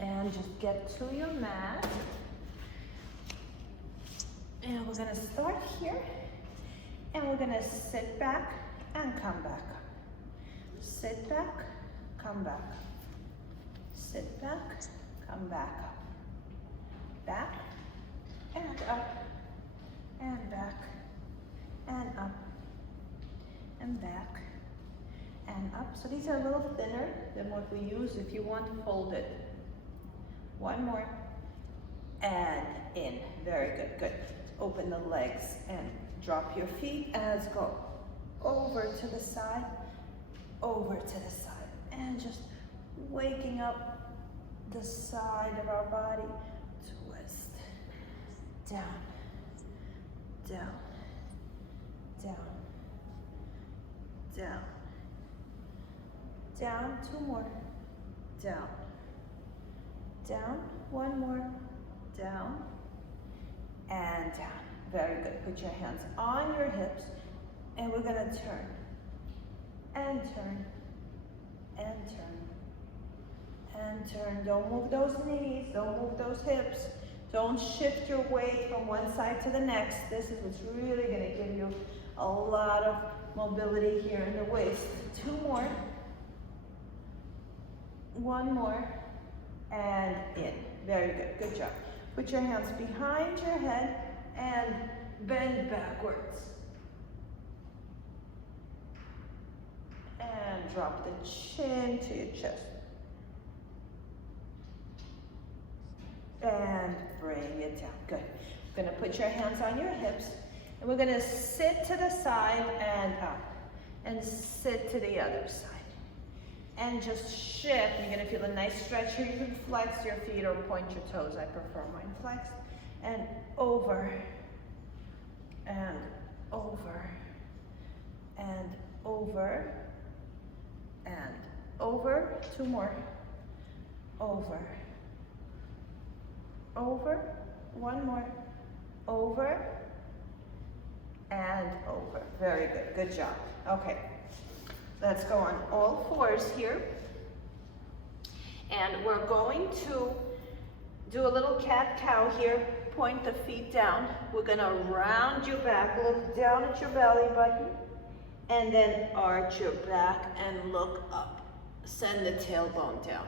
And just get to your mat. And we're gonna start here. And we're gonna sit back and come back up. Sit back, come back up. Sit back, come back up. Back, and up, and back, and up, and back, and up. So these are a little thinner than what we use. If you want to fold it. One more, and in. Very good, good. Open the legs and drop your feet, and let's go over to the side, over to the side, and just waking up the side of our body. Twist, down, down, down, down, down, two more, down, down, one more, down, and down. Very good. Put your hands on your hips, and we're gonna turn, and turn, and turn, and turn. Don't move those knees, don't move those hips. Don't shift your weight from one side to the next. This is what's really gonna give you a lot of mobility here in the waist. Two more, one more, and in. Very good, good job. Put your hands behind your head and bend backwards. And drop the chin to your chest. And bring it down, good. You're gonna put your hands on your hips, and we're gonna sit to the side and up, and sit to the other side. And just shift. You're gonna feel a nice stretch here. You can flex your feet or point your toes. I prefer mine flexed. And over, and over, and over, and over. Two more. Over, over, one more. Over, and over. Very good, good job. Okay. Let's go on all fours here. And we're going to do a little cat-cow here. Point the feet down. We're gonna round your back, look down at your belly button, and then arch your back and look up. Send the tailbone down.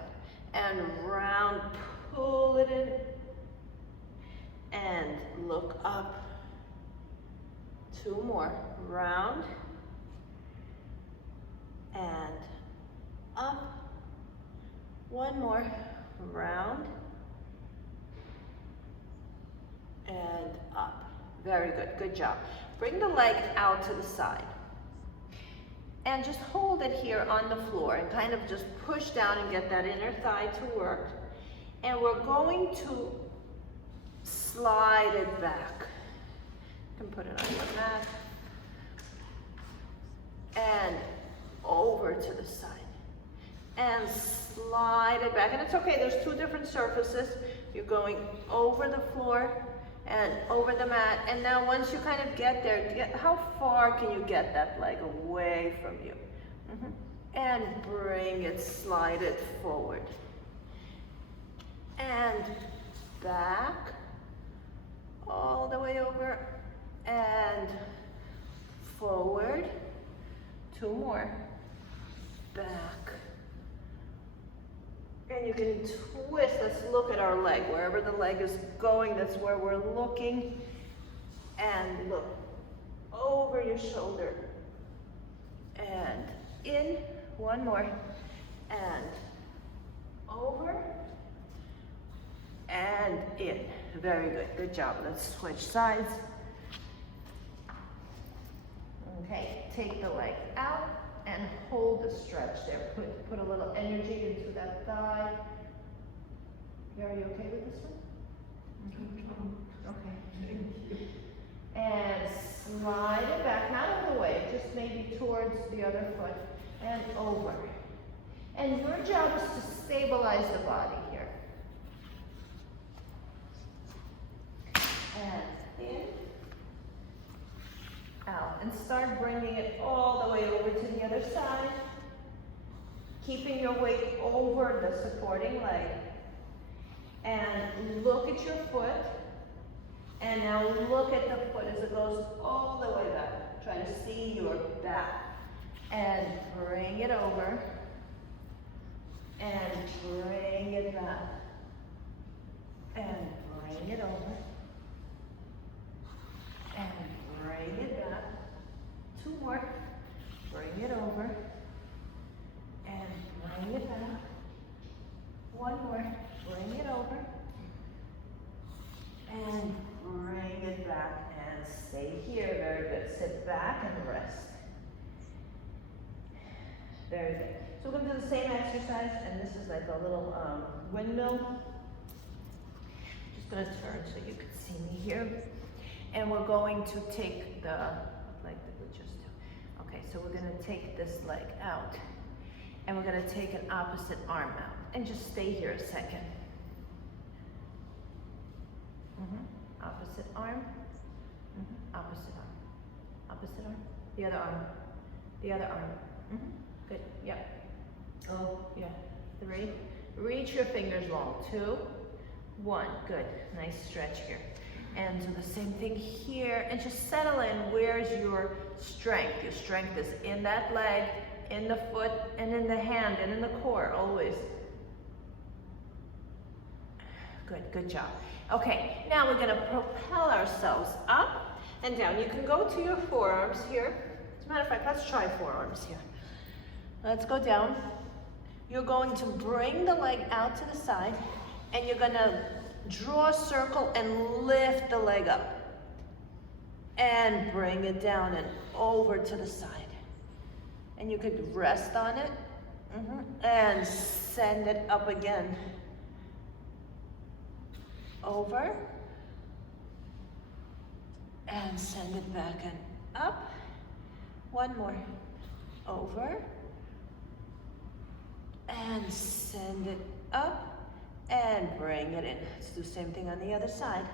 And round, pull it in, and look up. Two more, round, and up. One more, round, and up. Very good, good job. Bring the leg out to the side. And just hold it here on the floor and kind of just push down and get that inner thigh to work. And we're going to slide it back. You can put it on your mat. And over to the side. And slide it back. And it's okay, there's two different surfaces. You're going over the floor and over the mat. And now once you kind of get there, how far can you get that leg away from you? And bring it, slide it forward. And back, all the way over, and forward. Two more, back. And you can twist. Let's look at our leg. Wherever the leg is going, that's where we're looking. And look over your shoulder. And in. One more. And over. And in. Very good. Good job. Let's switch sides. Okay. Take the leg out. And hold the stretch there. Put a little energy into that thigh. Are you okay with this one? Okay. Thank you. And slide it back, not all the way, just maybe towards the other foot and over. And your job is to stabilize the body here. And in. Out, and start bringing it all the way over to the other side, keeping your weight over the supporting leg, And look at your foot. And now look at the foot as it goes all the way back. Try to see your back. And bring it over. And bring it back. And bring it over. And bring it back. 2 more. Bring it over. And bring it back. 1 more. Bring it over. And bring it back. And stay here. Very good. Sit back and rest. Very good. So we're going to do the same exercise, and this is like a little windmill. Just going to turn so you can see me here. And we're going to take the leg that we just do. Okay, so we're going to take this leg out, and we're going to take an opposite arm out. And just stay here a second. Opposite arm. Opposite arm. Opposite arm. The other arm. The other arm. Good. Yep. Oh, yeah. 3. Reach your fingers long. 2, 1. Good. Nice stretch here. And do the same thing here. And just settle in. Where's your strength? Your strength is in that leg, in the foot, and in the hand, and in the core, always. Good. Good job. Okay. Now we're going to propel ourselves up and down. You can go to your forearms here. As a matter of fact, let's try forearms here. Let's go down. You're going to bring the leg out to the side, and you're going to draw a circle and lift the leg up. And bring it down and over to the side. And you could rest on it. And send it up again. Over. And send it back and up. 1 more. Over. And send it up and bring it in. Let's do the same thing on the other side.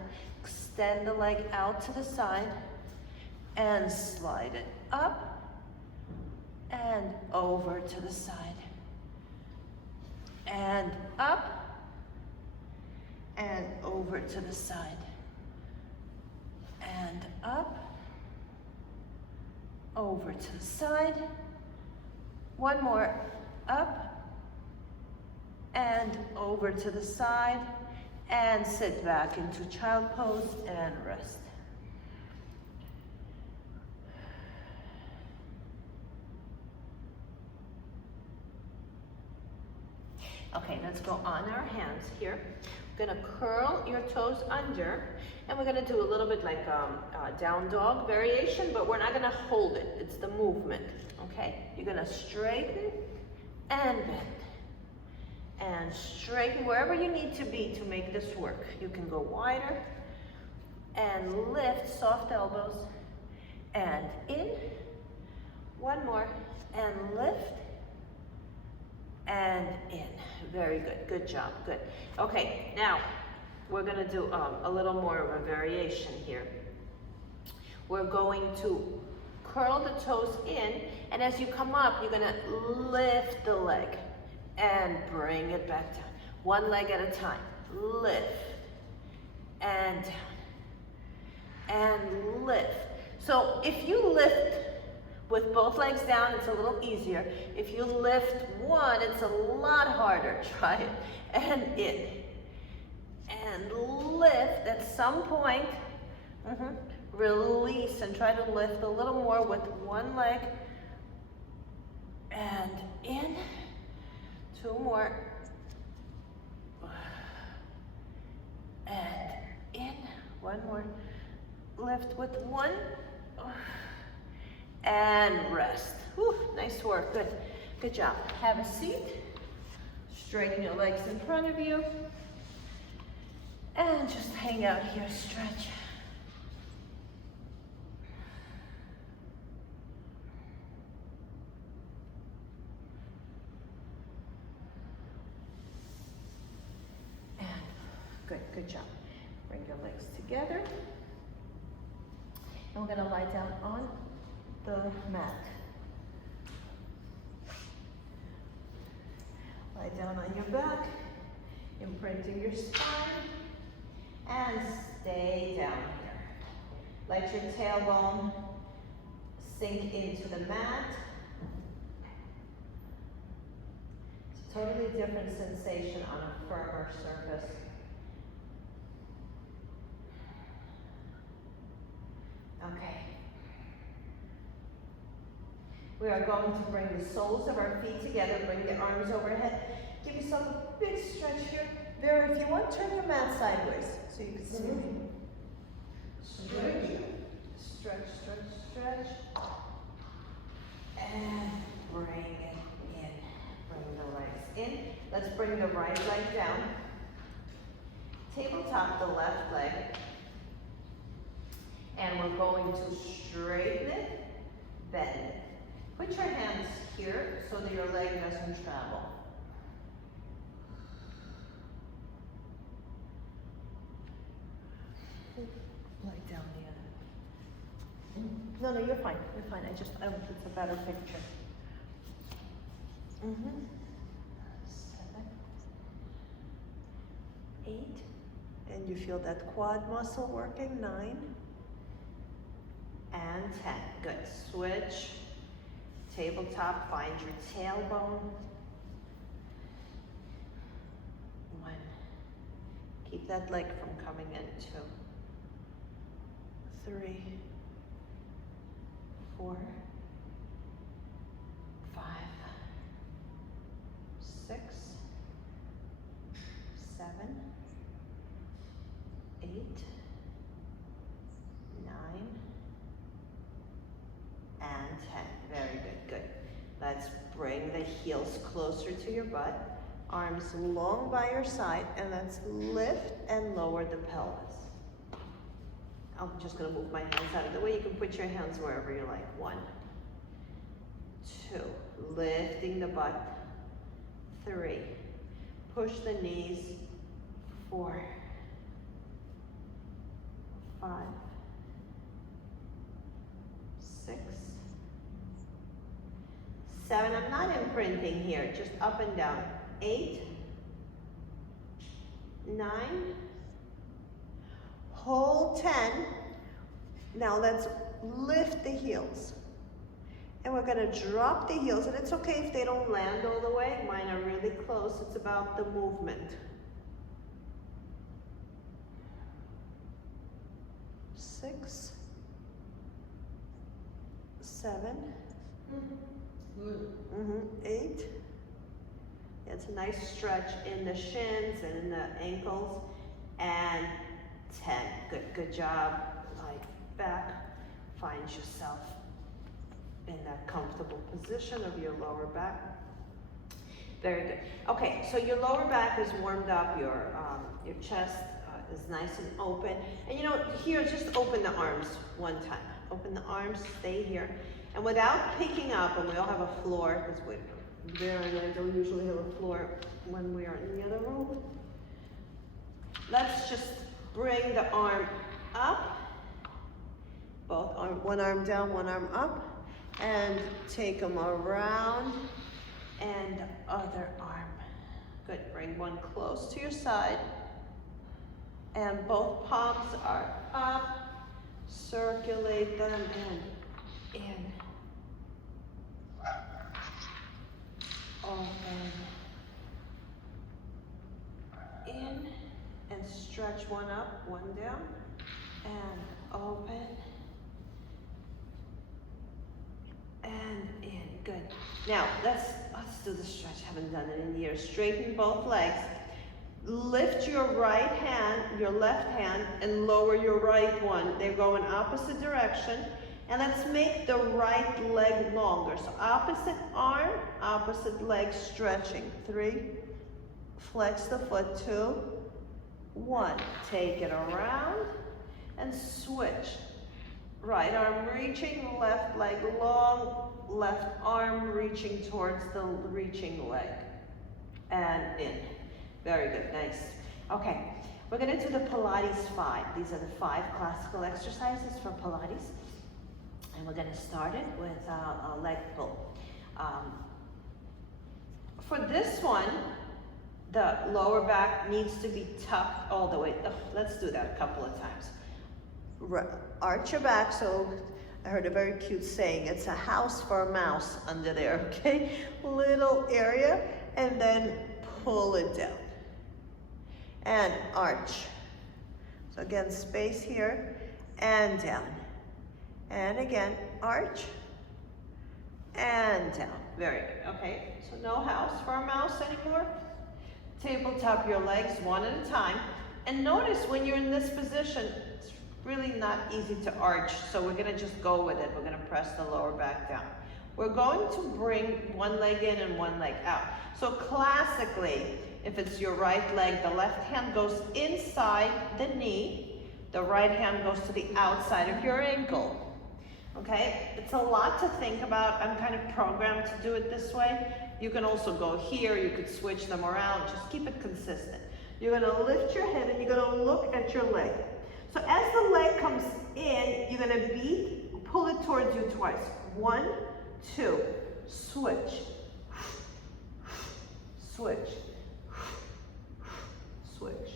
Extend the leg out to the side and slide it up and over to the side. And up and over to the side. And up, over to the side. 1 more. Up and over to the side, and sit back into child pose and rest. Okay, let's go on our hands here. We're gonna curl your toes under, and we're gonna do a little bit like down dog variation, but we're not gonna hold it. It's the movement, okay? You're gonna straighten and bend. And straighten wherever you need to be to make this work. You can go wider and lift soft elbows and in. 1 more and lift and in. Very good. Good job. Good. Okay, now we're going to do a little more of a variation here. We're going to curl the toes in, and as you come up, you're going to lift the leg. And bring it back down. 1 leg at a time. Lift. And down. And lift. So if you lift with both legs down, it's a little easier. If you lift 1, it's a lot harder. Try it. And in. And lift at some point. Release and try to lift a little more with 1 leg. And in. 2 more. And in. 1 more. Lift with 1. And rest. Whew, nice work. Good. Good job. Have a seat. Straighten your legs in front of you. And just hang out here. Stretch. Good, good job. Bring your legs together. And we're going to lie down on the mat. Lie down on your back. And bring through your spine and stay down here. Let your tailbone sink into the mat. It's a totally different sensation on a firmer surface. Okay. We are going to bring the soles of our feet together, bring the arms overhead. Give yourself a big stretch here. Vera, if you want, turn your mat sideways so you can see me. Stretch, stretch, stretch, stretch. And bring it in. Bring the legs in. Let's bring the right leg down. Tabletop the left leg. And we're going to straighten it, bend it. Put your hands here so that your leg doesn't travel. Lie down the other. No, no, you're fine. You're fine. It's a better picture. 7, 8, and you feel that quad muscle working. 9 and 10. Good. Switch. Tabletop. Find your tailbone. 1. Keep that leg from coming in. 2, 3, 4, 5, 6, 7, 8, 9, and 10. Very good, good. Let's bring the heels closer to your butt, arms long by your side, and let's lift and lower the pelvis. I'm just gonna move my hands out of the way. You can put your hands wherever you like. 1, 2, lifting the butt. 3, push the knees. 4, 5, 6, 7. I'm not imprinting here, just up and down. 8, 9, hold 10. Now let's lift the heels. And we're gonna drop the heels, and it's okay if they don't land all the way. Mine are really close. It's about the movement. 6, 7, 8. It's a nice stretch in the shins and in the ankles. And 10. Good, good job. Lie back. Find yourself in that comfortable position of your lower back. Very good. Okay, so your lower back is warmed up. Your chest is nice and open. And you know, here, just open the arms one time. Open the arms, stay here. And without picking up, and we all have a floor, because Vera and I don't usually have a floor when we are in the other room. Let's just bring the arm up. Both arm, one arm down, one arm up. And take them around. And the other arm. Good, bring one close to your side. And both palms are up. Circulate them and in. Open. In. And stretch one up, one down. And open. And in. Good. Now, let's do the stretch. Haven't done it in years. Straighten both legs. Lift your right hand, your left hand, and lower your right one. They go in opposite direction. And let's make the right leg longer. So opposite arm, opposite leg stretching. 3, flex the foot. 2, 1. Take it around and switch. Right arm reaching, left leg long, left arm reaching towards the reaching leg. And in. Very good, nice. Okay, we're gonna do the Pilates 5. These are the 5 classical exercises for Pilates. And we're gonna start it with a leg pull. For this one, the lower back needs to be tucked all the way. Oh, let's do that a couple of times. Arch your back. So I heard a very cute saying, it's a house for a mouse under there, okay? Little area, and then pull it down. And arch. So again, space here, and down. And again, arch, and down. Very good, okay? So no house for a mouse anymore. Tabletop your legs one at a time. And notice when you're in this position, it's really not easy to arch, so we're gonna just go with it. We're gonna press the lower back down. We're going to bring one leg in and one leg out. So classically, if it's your right leg, the left hand goes inside the knee, the right hand goes to the outside of your ankle. Okay, it's a lot to think about. I'm kind of programmed to do it this way. You can also go here, you could switch them around, just keep it consistent. You're gonna lift your head and you're gonna look at your leg. So as the leg comes in, you're gonna pull it towards you twice. 1, 2, switch, switch, switch.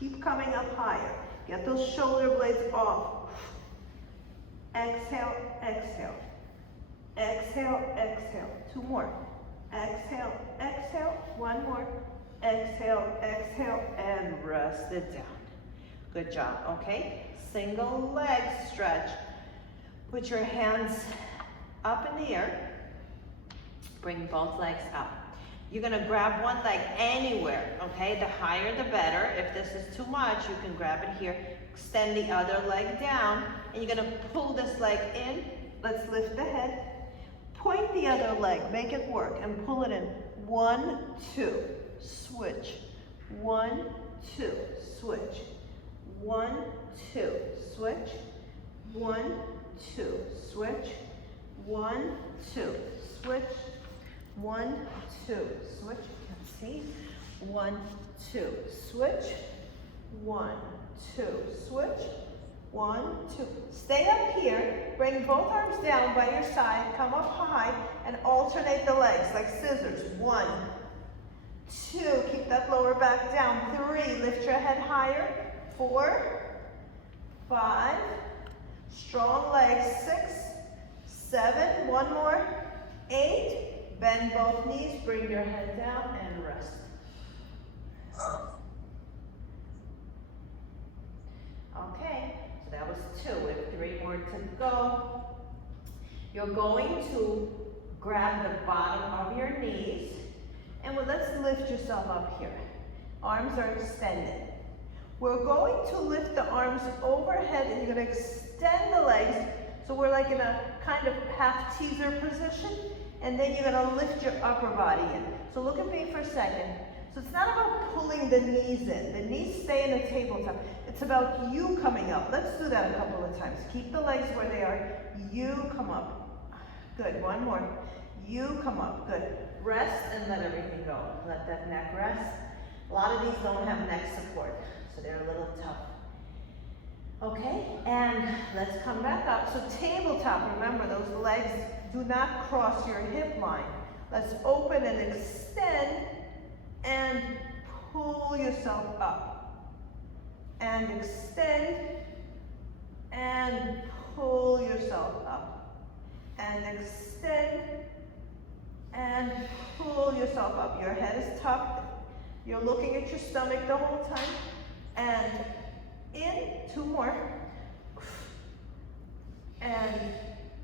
Keep coming up higher. Get those shoulder blades off. Exhale, exhale. Exhale, exhale. 2 more. Exhale, exhale. 1 more. Exhale, exhale, and rest it down. Good job, okay? Single leg stretch. Put your hands up in the air. Bring both legs up. You're gonna grab one leg anywhere, okay? The higher the better. If this is too much, you can grab it here. Extend the other leg down, and you're gonna pull this leg in. Let's lift the head. Point the other leg, make it work, and pull it in. 1, 2, switch. 1, 2, switch. 1, 2, switch. 1, 2, switch. 1, 2, switch. 1, 2, switch. You can see. 1, 2, switch. 1, 2, switch. 1, 2. Stay up here. Bring both arms down by your side. Come up high and alternate the legs like scissors. 1, 2. Keep that lower back down. 3. Lift your head higher. 4, 5. Strong legs. 6, 7. 1 more. 8. Bend both knees. Bring your head down and rest. Okay, so that was 2. We have 3 more to go. You're going to grab the bottom of your knees, and let's lift yourself up here. Arms are extended. We're going to lift the arms overhead, and you're going to extend the legs, so we're like in a kind of half teaser position, and then you're going to lift your upper body in. So look at me for a second. So it's not about pulling the knees in. The knees stay in the tabletop. It's about you coming up. Let's do that a couple of times. Keep the legs where they are. You come up. Good. 1 more. You come up. Good. Rest and let everything go. Let that neck rest. A lot of these don't have neck support, so they're a little tough. Okay, and let's come back up. So tabletop, remember those legs do not cross your hip line. Let's open and extend and pull yourself up. And extend and pull yourself up. And extend and pull yourself up. Your head is tucked. You're looking at your stomach the whole time. And in. 2 more. And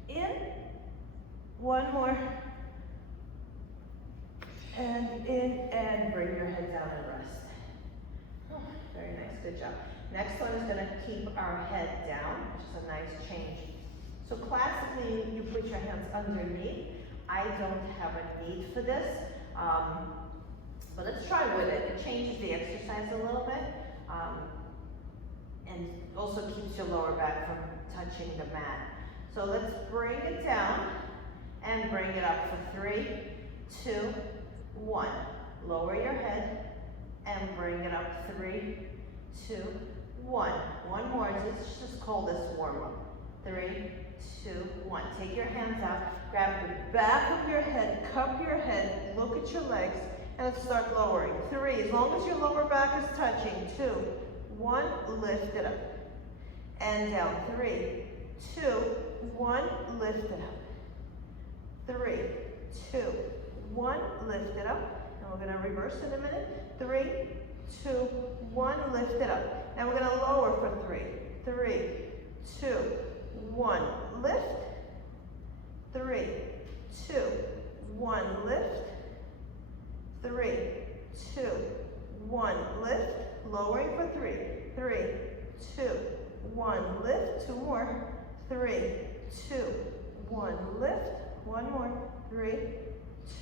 in. 1 more. And in, and bring your head down and rest. Oh, very nice, good job. Next one is gonna keep our head down, which is a nice change. So classically, you put your hands underneath. I don't have a need for this, but let's try with it. It changes the exercise a little bit, and also keeps your lower back from touching the mat. So let's bring it down and bring it up for 3, 2, 1. Lower your head and bring it up. 3, 2, 1. 1 more. Let's just call this warm up. 3, 2, 1. Take your hands out. Grab the back of your head. Cup your head. Look at your legs. And let's start lowering. 3, as long as your lower back is touching. 2, 1, lift it up. And down. 3, 2, 1, lift it up. 3, 2, 1, lift it up. And we're going to reverse in a minute. 3, 2, 1, lift it up. Now we're going to lower for 3. 3, 2, 1, lift. 3, 2, 1, lift. 3, 2, 1, lift. Lowering for 3. 3, 2, 1, lift. 2 more. 3, 2, 1, lift. 1 more. 3,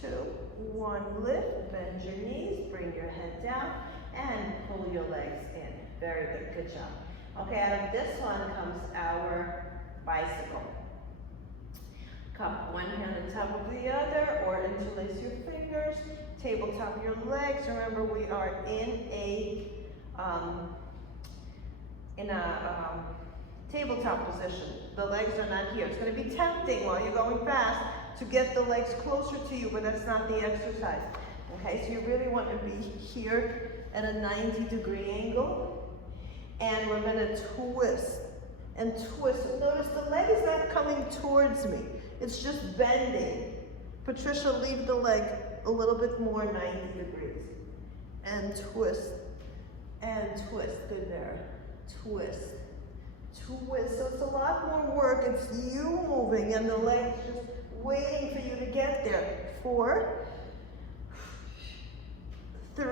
2, 1, lift. Bend your knees, bring your head down, and pull your legs in. Very good, good job. Okay, out of this one comes our bicycle. Cup one hand on top of the other, or interlace your fingers. Tabletop your legs. Remember, we are in a tabletop position. The legs are not here. It's going to be tempting while you're going fast to get the legs closer to you, but that's not the exercise. Okay, so you really want to be here at a 90-degree angle, and we're going to twist and twist. Notice the leg is not coming towards me. It's just bending. Patricia, leave the leg a little bit more 90 degrees. And twist. And twist. Good there. Twist. Twist. So it's a lot more work. It's you moving and the leg's just waiting for you to get there. 4, 3,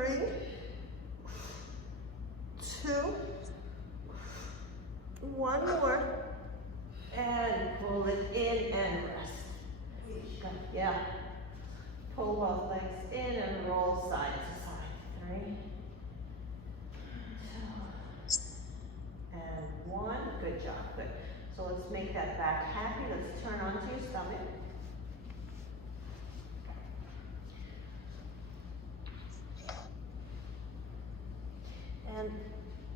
2, 1 more. And pull it in and rest. Yeah. Pull both legs in and roll side to side. 3, 2, and 1. Good job. Good. So let's make that back happy. Let's turn onto your stomach. And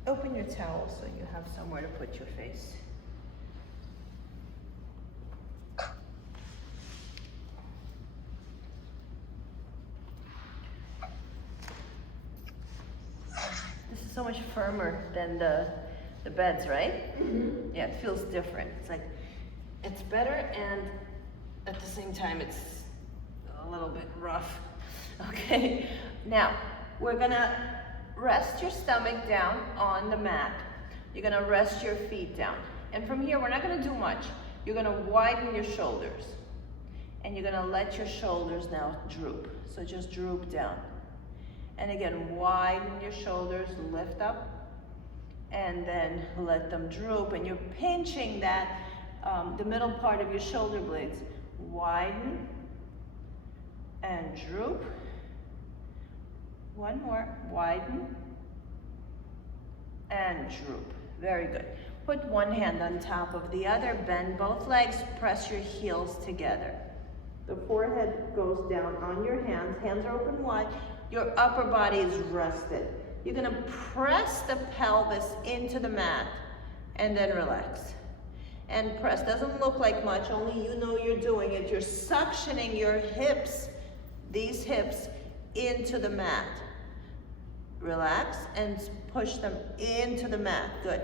open your towel so you have somewhere to put your face. So much firmer than the beds, right? Mm-hmm. Yeah, it feels different. It's like, it's better, and at the same time, it's a little bit rough. Okay, now we're gonna rest your stomach down on the mat. You're gonna rest your feet down. And from here, we're not gonna do much. You're gonna widen your shoulders. And you're gonna let your shoulders now droop. So just droop down. And again, widen your shoulders, lift up, and then let them droop. And you're pinching that, the middle part of your shoulder blades. Widen and droop. 1 more, widen and droop. Very good. Put one hand on top of the other, bend both legs, press your heels together. The forehead goes down on your hands are open wide. Your upper body is rested. You're gonna press the pelvis into the mat and then relax. And press, doesn't look like much, only you know you're doing it. You're suctioning your hips, these hips, into the mat. Relax and push them into the mat, good.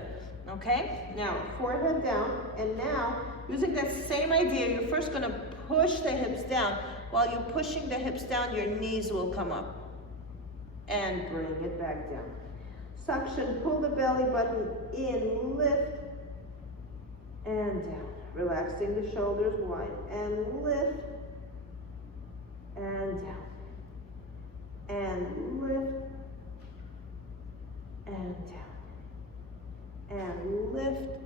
Okay, now forehead down, and now using that same idea, you're first gonna push the hips down. While you're pushing the hips down, your knees will come up. And bring it back down. Suction, pull the belly button in, lift, and down. Relaxing the shoulders wide, and lift, and down. And lift, and down. And lift,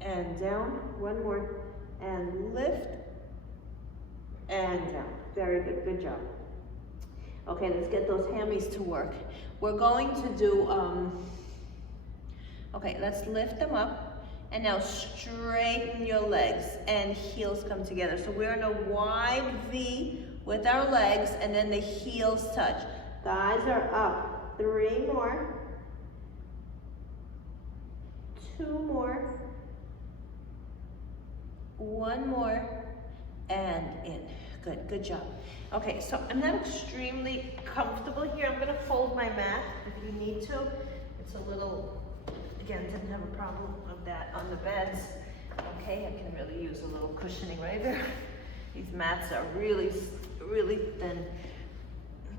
and down. 1 more. And lift, and down. Very good, good job. Okay, let's get those hammies to work. We're going to do, okay, let's lift them up, and now straighten your legs, and heels come together. So we're in a wide V with our legs, and then the heels touch. Thighs are up. 3 more. 2 more. 1 more, and in. Good, good job. Okay, so I'm not extremely comfortable here. I'm gonna fold my mat if you need to. It's a little, again, didn't have a problem with that on the beds. Okay, I can really use a little cushioning right there. These mats are really, really thin.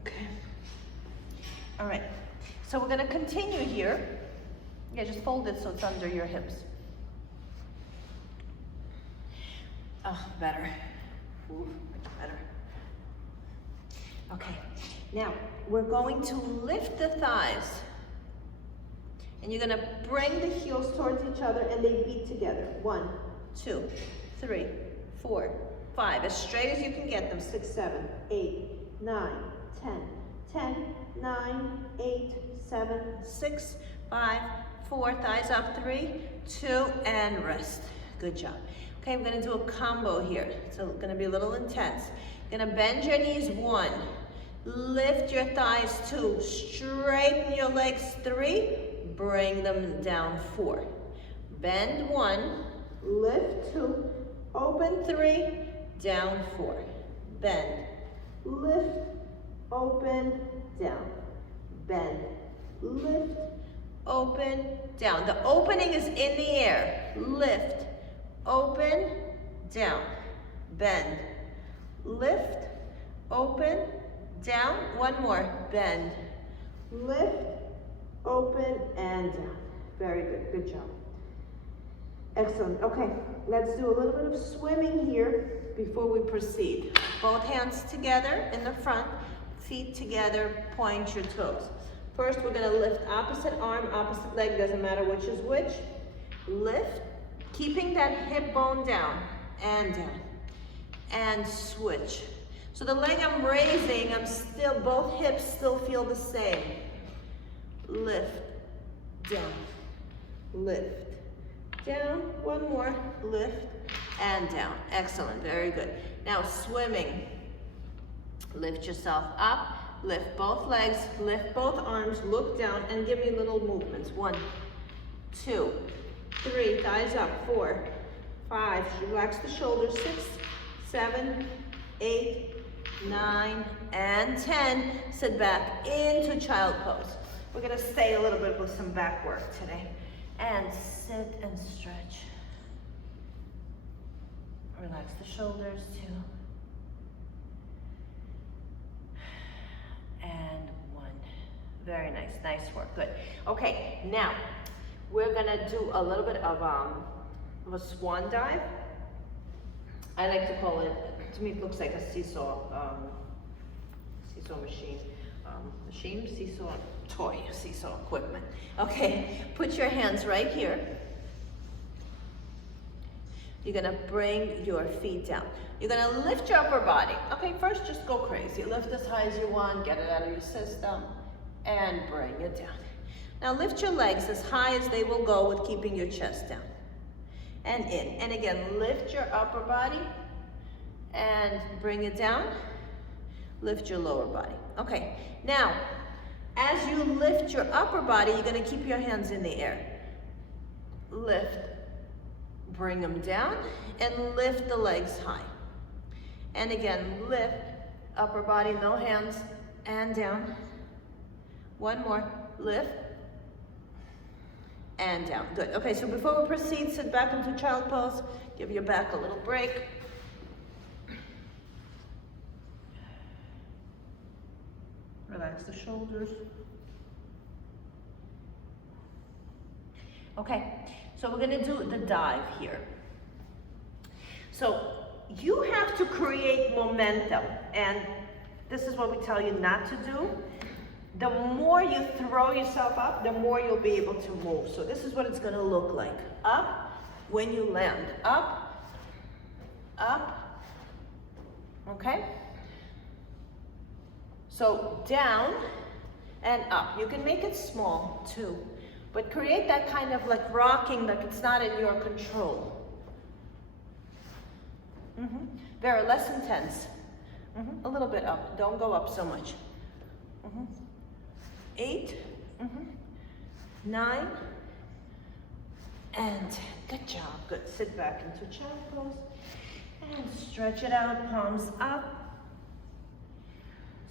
Okay. All right, so we're gonna continue here. Yeah, just fold it so it's under your hips. Oh, better. Ooh, much better. Okay, now we're going to lift the thighs. And you're gonna bring the heels towards each other and they beat together. 1, 2, 3, 4, 5. As straight as you can get them. 6, 7, 8, 9, 10. 10, 9, 8, 7, 6, 5, 4. Thighs up. 3, 2, and rest. Good job. Okay, we're gonna do a combo here. It's gonna be a little intense. You're gonna bend your knees. 1. Lift your thighs. 2. Straighten your legs. 3. Bring them down. 4. Bend. 1. Lift. 2. Open. 3. Down. 4. Bend. Lift. Open. Down. Bend. Lift. Open. Down. The opening is in the air. Lift. Open. Down. Bend. Lift. Open. Down. One more. Bend. Lift. Open and down. Very good. Good job. Excellent. Okay, let's do a little bit of swimming here before we proceed. Both hands together in the front, feet together, point your toes. First, we're going to lift opposite arm, opposite leg, doesn't matter which is which. Lift, keeping that hip bone down, and switch. So the leg I'm raising, both hips still feel the same. Lift, down, lift, down. One more, lift, and down. Excellent, very good. Now swimming. Lift yourself up, lift both legs, lift both arms, look down, and give me little movements. 1, 2, 3, thighs up. 4, 5, relax the shoulders. 6, 7, 8, 9, and 10. Sit back into child pose. We're gonna stay a little bit with some back work today. And sit and stretch. Relax the shoulders too. And 1. Very nice, nice work, good. Okay, now we're gonna do a little bit of a swan dive. I like to call it, to me it looks like a seesaw machine. Seesaw toy, seesaw equipment. Okay, put your hands right here. You're gonna bring your feet down. You're gonna lift your upper body. Okay, first just go crazy. Lift as high as you want, get it out of your system, and bring it down. Now lift your legs as high as they will go with keeping your chest down. And in. And again, lift your upper body and bring it down. Lift your lower body. Okay, now, as you lift your upper body, you're gonna keep your hands in the air. Lift, bring them down, and lift the legs high. And again, lift, upper body, no hands, and down. One more, lift, and down. Good, okay, so before we proceed, sit back into child pose, give your back a little break. Relax the shoulders. Okay, so we're gonna do the dive here. So you have to create momentum, and this is what we tell you not to do. The more you throw yourself up, the more you'll be able to move. So this is what it's gonna look like. Up when you land. Up, up, okay? So down and up. You can make it small too, but create that kind of like rocking, like it's not in your control. Very less intense. A little bit up. Don't go up so much. 8, 9, and 10. Good job. Good. Sit back into child pose. And stretch it out, palms up.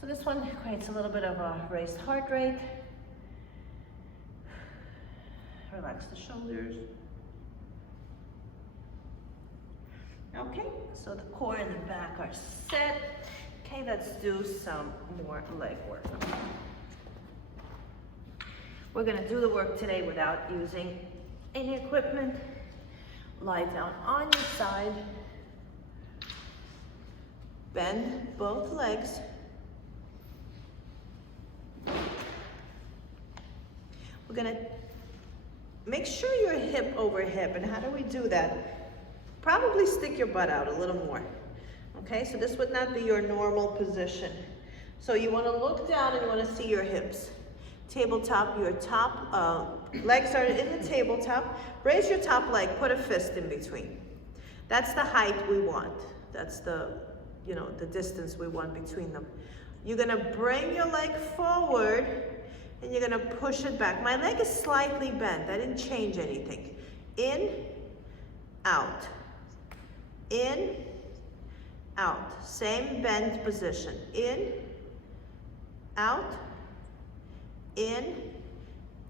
So this one creates a little bit of a raised heart rate. Relax the shoulders. Okay, so the core and the back are set. Okay, let's do some more leg work. We're gonna do the work today without using any equipment. Lie down on your side. Bend both legs. We're gonna make sure you're hip over hip. And how do we do that? Probably stick your butt out a little more. Okay, so this would not be your normal position. So you wanna look down and you wanna see your hips. Tabletop, your top legs are in the tabletop. Raise your top leg, put a fist in between. That's the height we want. That's the, you know, the distance we want between them. You're gonna bring your leg forward and you're gonna push it back. My leg is slightly bent. I didn't change anything. In, out. In, out. Same bend position. In, out. In,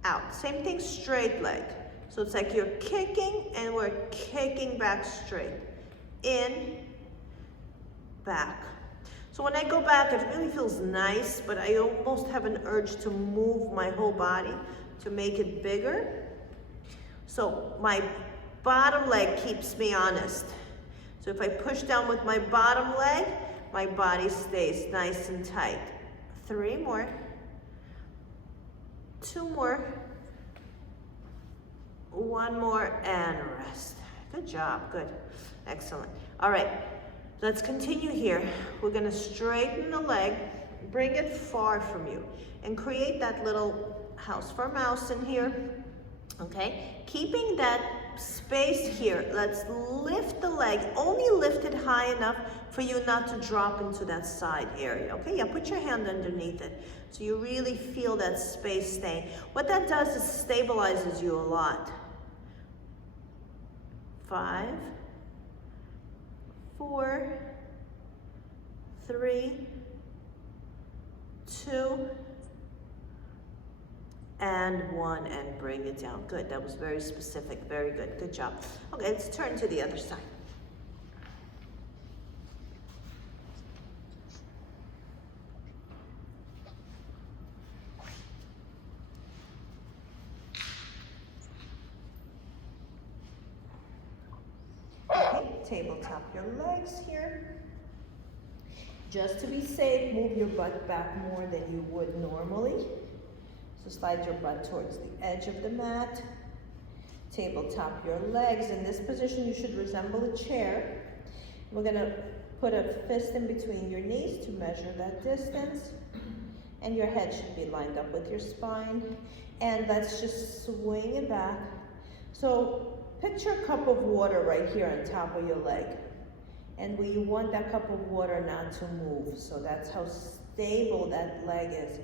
out. Same thing, straight leg. So it's like you're kicking and we're kicking back straight. In, back. So when I go back, it really feels nice, but I almost have an urge to move my whole body to make it bigger. So my bottom leg keeps me honest. So if I push down with my bottom leg, my body stays nice and tight. 3 more. 2 more. 1 more and rest. Good job, good, excellent. All right, let's continue here. We're gonna straighten the leg, bring it far from you, and create that little house for mouse in here, okay? Keeping that space here, let's lift the leg, only lift it high enough for you not to drop into that side area, okay? Yeah, put your hand underneath it so you really feel that space staying. What that does is stabilizes you a lot. 5, 4, 3, 2, and 1, and bring it down. Good, that was very specific, very good, good job. Okay, let's turn to the other side. Okay, tabletop your legs here. Just to be safe, move your butt back more than you would normally. So slide your butt towards the edge of the mat. Tabletop your legs. In this position, you should resemble a chair. We're gonna put a fist in between your knees to measure that distance. And your head should be lined up with your spine. And let's just swing it back. So picture a cup of water right here on top of your leg. And we want that cup of water not to move. So that's how stable that leg is.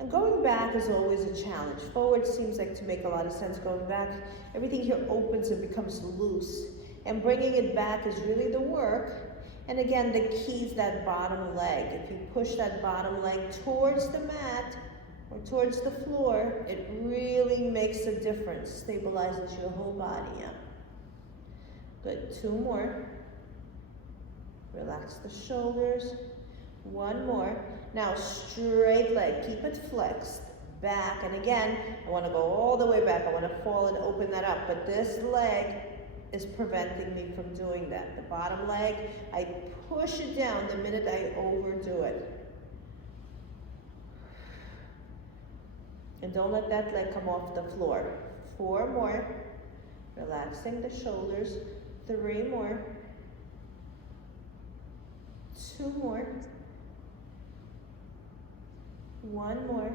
And going back is always a challenge. Forward seems like to make a lot of sense. Going back, everything here opens and becomes loose. And bringing it back is really the work. And again, the key is that bottom leg. If you push that bottom leg towards the mat or towards the floor, it really makes a difference. Stabilizes your whole body. Yeah. Good, 2 more. Relax the shoulders. 1 more. Now straight leg, keep it flexed. Back, and again, I want to go all the way back. I want to fall and open that up, but this leg is preventing me from doing that. The bottom leg, I push it down the minute I overdo it. And don't let that leg come off the floor. 4 more. Relaxing the shoulders. 3 more. 2 more. 1 more.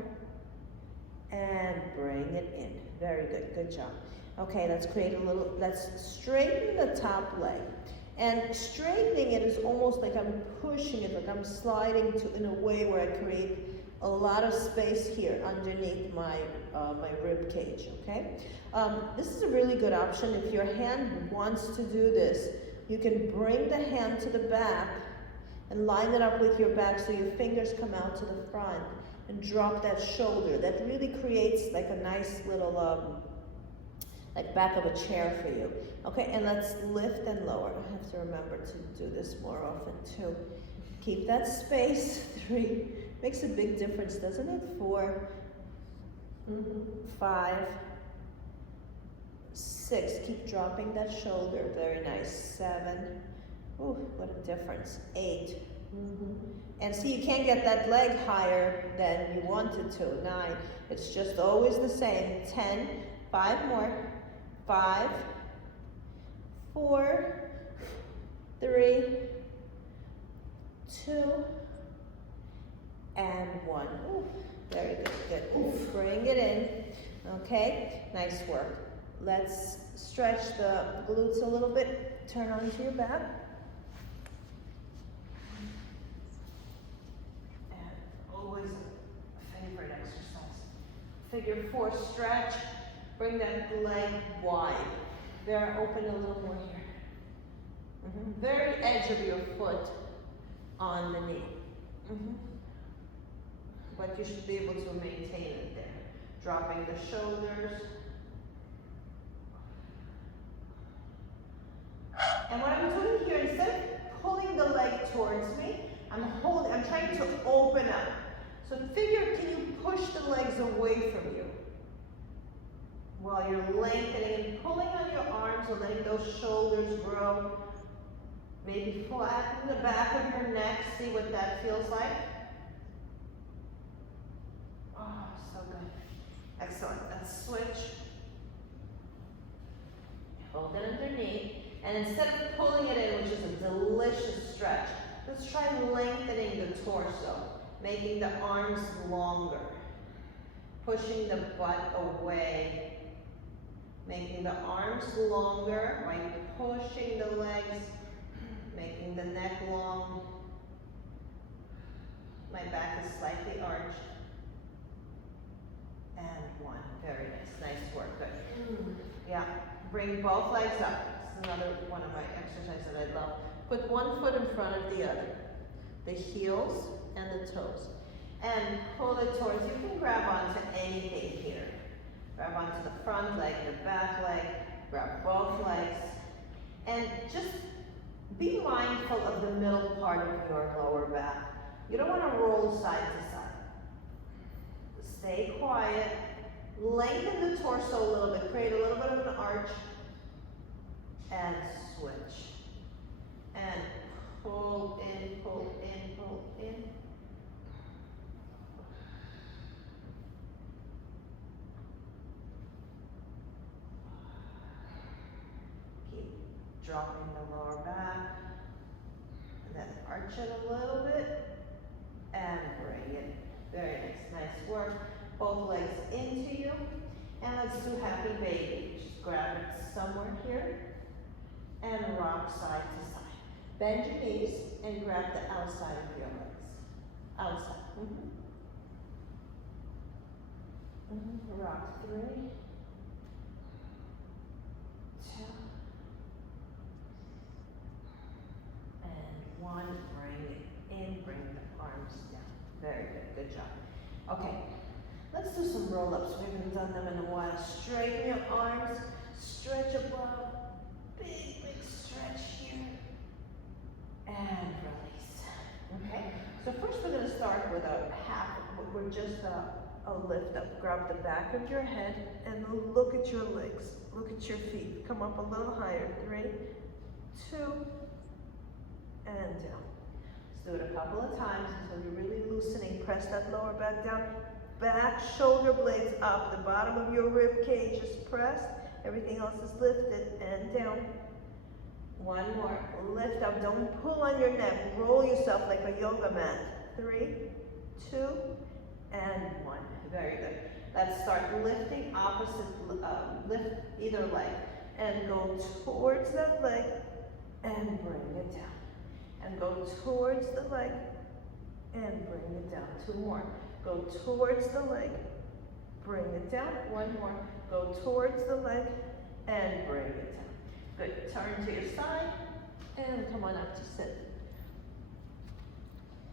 And bring it in. Very good, good job. Okay, let's straighten the top leg. And straightening it is almost like I'm pushing it, like I'm sliding in a way where I create a lot of space here underneath my rib cage, okay? This is a really good option. If your hand wants to do this, You can bring the hand to the back and line it up with your back so your fingers come out to the front and drop that shoulder. That really creates like a nice little, like back of a chair for you. Okay, and let's lift and lower. I have to remember to do this more often too. Keep that space. 3, makes a big difference, doesn't it? 4, 5, 6, keep dropping that shoulder, very nice. 7, ooh, what a difference. 8, and see, you can't get that leg higher than you wanted to. 9, it's just always the same. 10, 5 more. 5, 4, 3, 2, and 1. Ooh, very good, good. Ooh, bring it in. Okay, nice work. Let's stretch the glutes a little bit. Turn onto your back. And always a favorite exercise. Figure 4 stretch. Bring that leg wide. There, open a little more here. Very edge of your foot on the knee. But you should be able to maintain it there. Dropping the shoulders. And what I'm doing here, instead of pulling the leg towards me, I'm trying to open up. So figure, can you push the legs away from you? While you're lengthening and pulling on your arms and letting those shoulders grow. Maybe flatten the back of your neck. See what that feels like. Oh, so good. Excellent. Let's switch. Hold it underneath. And instead of pulling it in, which is a delicious stretch, let's try lengthening the torso, making the arms longer. Pushing the butt away. Making the arms longer by pushing the legs, making the neck long. My back is slightly arched. And 1, very nice, nice work, good. Yeah, bring both legs up. This is another one of my exercises that I love. Put one foot in front of the other, the heels and the toes. And pull it towards, you can grab onto anything here. Grab onto the front leg, the back leg, grab both legs. And just be mindful of the middle part of your lower back. You don't want to roll side to side. Stay quiet. Lengthen the torso a little bit. Create a little bit of an arch. And switch. And pull in, pull in, pull in. Dropping the lower back, and then arch it a little bit, and bring it. Very nice, nice work. Both legs into you, and let's do happy baby. Just grab it somewhere here, and rock side to side. Bend your knees, and grab the outside of your legs. Outside. Rock 3, 2, 1, bring it in, bring the arms down. Very good, good job. Okay, let's do some roll-ups. We haven't done them in a while. Straighten your arms, stretch above, big, big stretch here, and release. Okay, so first we're gonna start with a half, we're just a lift up. Grab the back of your head and look at your legs, look at your feet. Come up a little higher. 3, 2, and down. Let's do it a couple of times until you're really loosening. Press that lower back down. Back shoulder blades up. The bottom of your rib cage is pressed. Everything else is lifted and down. 1 more. Lift up. Don't pull on your neck. Roll yourself like a yoga mat. 3, 2, and 1. Very good. Let's start lifting opposite, lift either leg. And go towards that leg and bring it down. And go towards the leg and bring it down. 2 more. Go towards the leg, bring it down. 1 more. Go towards the leg and bring it down. Good. Turn to your side And come on up to sit.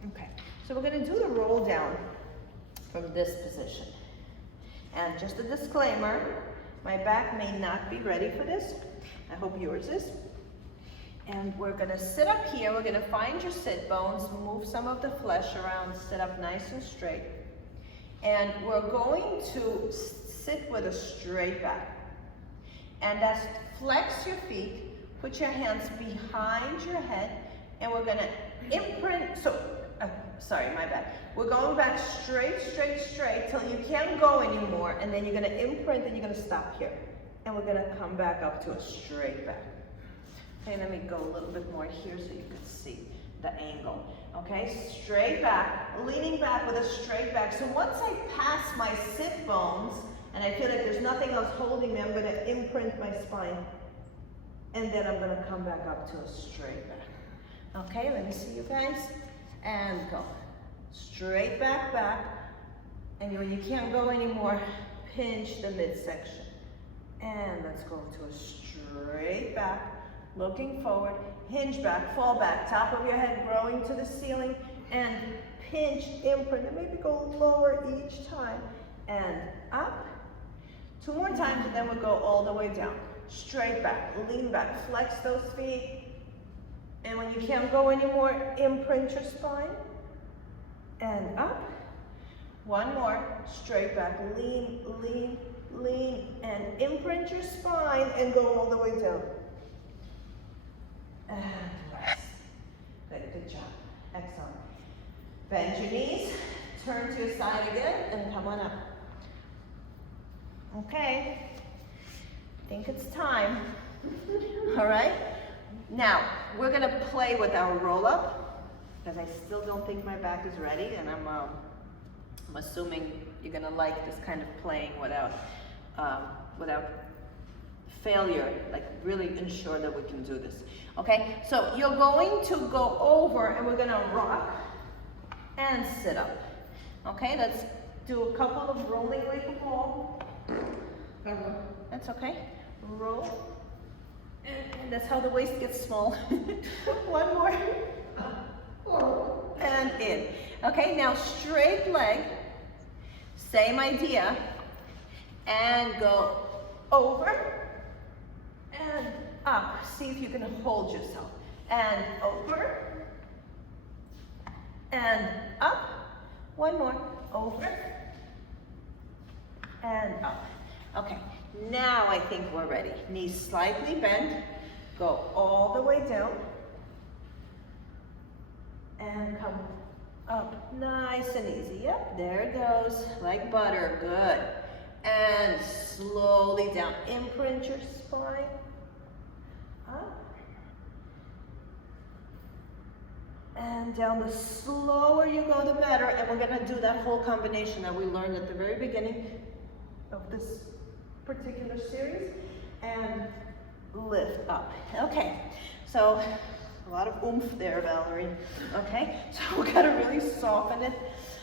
Okay, so we're gonna do the roll down from this position. And just a disclaimer, my back may not be ready for this. I hope yours is. And we're gonna sit up here, we're gonna find your sit bones, move some of the flesh around, sit up nice and straight. And we're going to sit with a straight back. And that's flex your feet, put your hands behind your head, and we're gonna imprint, sorry, my bad. We're going back straight, straight, straight till you can't go anymore, and then you're gonna imprint and you're gonna stop here. And we're gonna come back up to a straight back. Okay, let me go a little bit more here so you can see the angle. Okay, straight back, leaning back with a straight back. So once I pass my sit bones, and I feel like there's nothing else holding me, I'm gonna imprint my spine. And then I'm gonna come back up to a straight back. Okay, let me see you guys. And go. Straight back, back. And when you can't go anymore, pinch the midsection. And let's go to a straight back. Looking forward, hinge back, fall back, top of your head growing to the ceiling, and pinch, imprint, and maybe go lower each time, and up. 2 more times, and then we'll go all the way down. Straight back, lean back, flex those feet, and when you can't go anymore, imprint your spine, and up. 1 more, straight back, lean, lean, lean, and imprint your spine, and go all the way down. And rest. Good job. Excellent. Bend your knees, turn to your side again, and come on up. Okay. I think it's time. All right. Now, we're going to play with our roll-up, because I still don't think my back is ready, and I'm assuming you're going to like this kind of playing without failure, like really ensure that we can do this. Okay, so you're going to go over and we're gonna rock and sit up. Okay, let's do a couple of rolling like a ball. That's okay. Roll. And that's how the waist gets small. 1 more. And in. Okay, now straight leg. Same idea. And go over. And up. See if you can hold yourself. And over. And up. 1 more. Over. And up. Okay. Now I think we're ready. Knees slightly bent. Go all the way down. And come up. Nice and easy. Yep, there it goes. Like butter. Good. And slowly down. Imprint your spine. Up. And down. The slower you go, the better. And we're going to do that whole combination that we learned at the very beginning of this particular series. And lift up. Okay. So a lot of oomph there, Valerie. Okay. So we got to really soften it.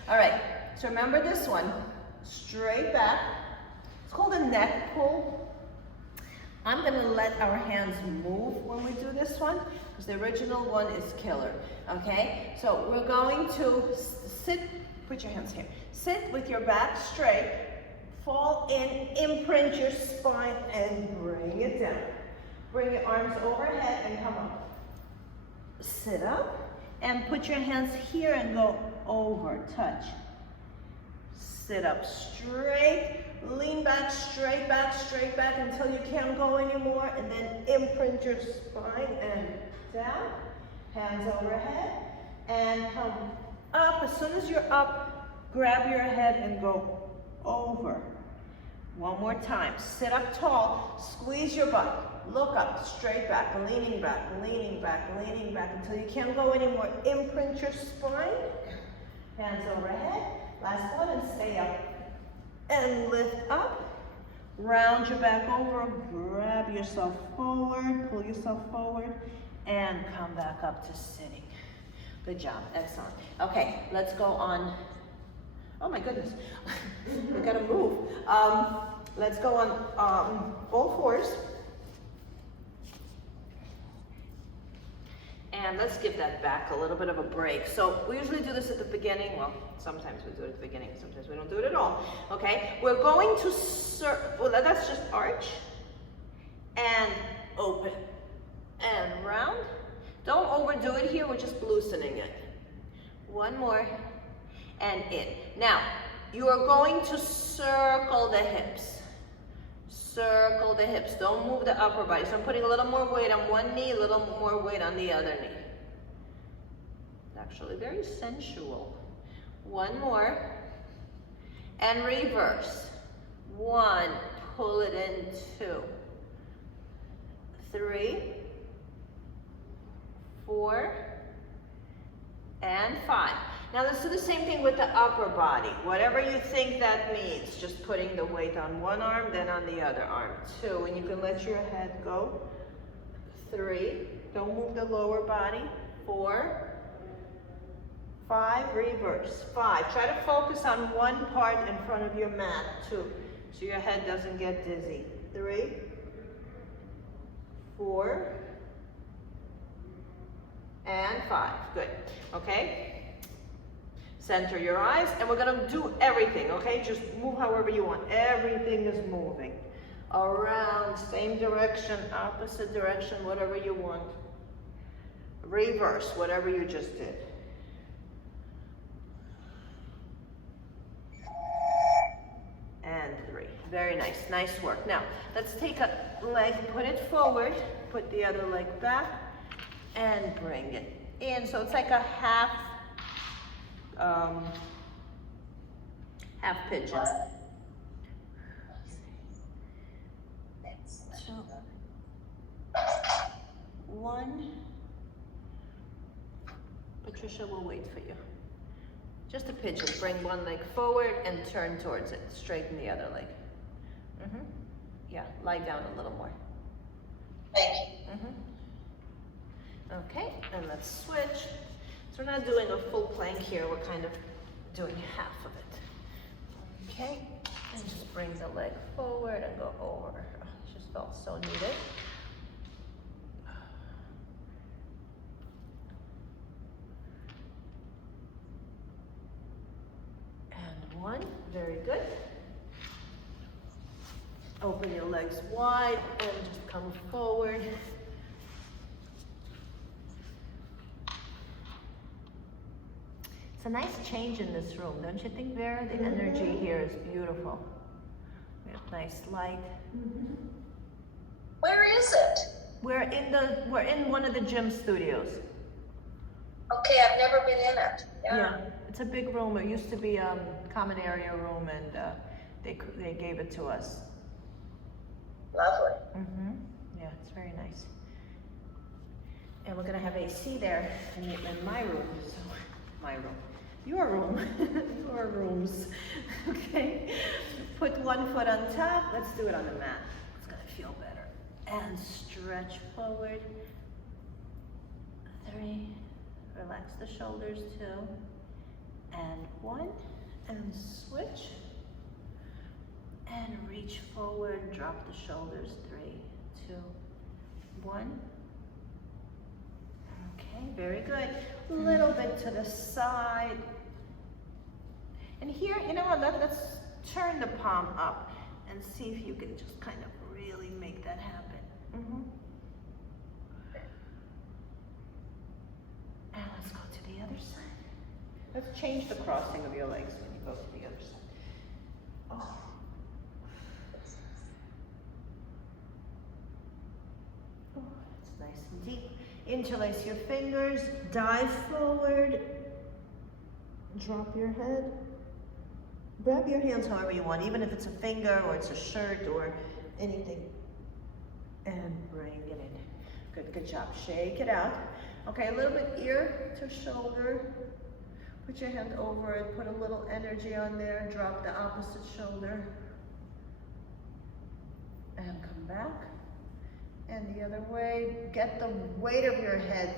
All right. So remember this one. Straight back. It's called a neck pull. I'm going to let our hands move when we do this one, because the original one is killer, okay? So we're going to sit, put your hands here. Sit with your back straight, fall in, imprint your spine, and bring it down. Bring your arms overhead and come up. Sit up, and put your hands here and go over, touch. Sit up straight. Lean back, straight back until you can't go anymore, and then imprint your spine and down, hands overhead, and come up. As soon as you're up, grab your head and go over. 1 more time. Sit up tall, squeeze your butt, look up, straight back, leaning back, leaning back, leaning back until you can't go anymore. Imprint your spine, hands overhead. Last one, and stay up. And lift up, round your back over, grab yourself forward, pull yourself forward, and come back up to sitting. Good job, excellent. Okay, let's go on. Oh my goodness, we gotta move. Let's go on all fours. And let's give that back a little bit of a break. So we usually do this at the beginning. Well, sometimes we do it at the beginning, sometimes we don't do it at all. Okay, we're going to well, that's just arch and open and round. Don't overdo it here, we're just loosening it. One more and in. Now, you are going to circle the hips. Circle the hips, don't move the upper body. So I'm putting a little more weight on one knee, a little more weight on the other knee. It's actually very sensual. One more, and reverse. 1, pull it in, 2, 3, 4, and 5. Now let's do the same thing with the upper body. Whatever you think that means, just putting the weight on one arm, then on the other arm. 2, and you can let your head go. 3, don't move the lower body. 4, 5, reverse. 5, try to focus on one part in front of your mat. 2, so your head doesn't get dizzy. 3, 4, and 5, good, okay? Center your eyes, and we're gonna do everything, okay? Just move however you want. Everything is moving. Around, same direction, opposite direction, whatever you want. Reverse, whatever you just did. And 3, very nice, nice work. Now, let's take a leg, put it forward, put the other leg back, and bring it in. So it's like a half pigeon. 2, 1. Patricia will wait for you. Just a pigeon. Bring one leg forward and turn towards it. Straighten the other leg. Yeah, lie down a little more. Thank you. Okay, and let's switch. So we're not doing a full plank here, we're kind of doing half of it. Okay, and just bring the leg forward and go over. Oh, it just felt so needed. And 1, very good. Open your legs wide and just come forward. It's a nice change in this room, don't you think, Vera? The energy here is beautiful. We have nice light. Where is it? We're in one of the gym studios. Okay, I've never been in it. Yeah, it's a big room. It used to be a common area room, and they gave it to us. Lovely. Yeah, it's very nice. And we're gonna have AC there in my room. So my room. Your room. Your rooms. Okay. Put one foot on top. Let's do it on the mat. It's gonna feel better. And stretch forward. 3. Relax the shoulders. 2. And 1. And switch. And reach forward. Drop the shoulders. 3, 2, 1. Okay, very good. A little bit to the side. And here, you know what, let's turn the palm up and see if you can just kind of really make that happen. And let's go to the other side. Let's change the crossing of your legs when you go to the other side. Oh. Oh, it's nice and deep. Interlace your fingers, dive forward, drop your head, grab your hands however you want, even if it's a finger or it's a shirt or anything, and bring it in. Good job. Shake it out. Okay, a little bit ear to shoulder. Put your hand over it, put a little energy on there, drop the opposite shoulder, and come back. And the other way, get the weight of your head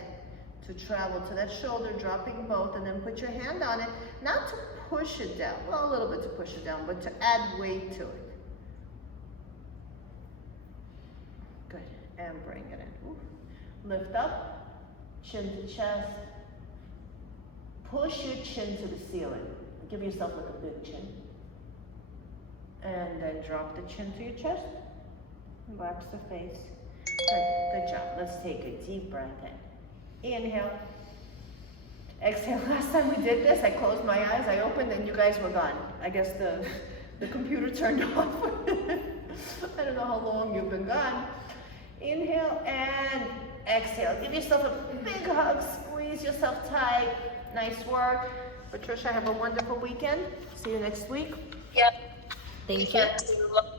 to travel to that shoulder, dropping both, and then put your hand on it, not to push it down, well, a little bit to push it down, but to add weight to it. Good, and bring it in. Ooh. Lift up, chin to chest. Push your chin to the ceiling. Give yourself like a big chin. And then drop the chin to your chest. Relax the face. Good job. Let's take a deep breath in. Inhale. Exhale. Last time we did this, I closed my eyes, I opened, and you guys were gone. I guess the computer turned off. I don't know how long you've been gone. Inhale and exhale. Give yourself a big hug. Squeeze yourself tight. Nice work. Patricia, have a wonderful weekend. See you next week. Yeah. Thank you. Weekend too.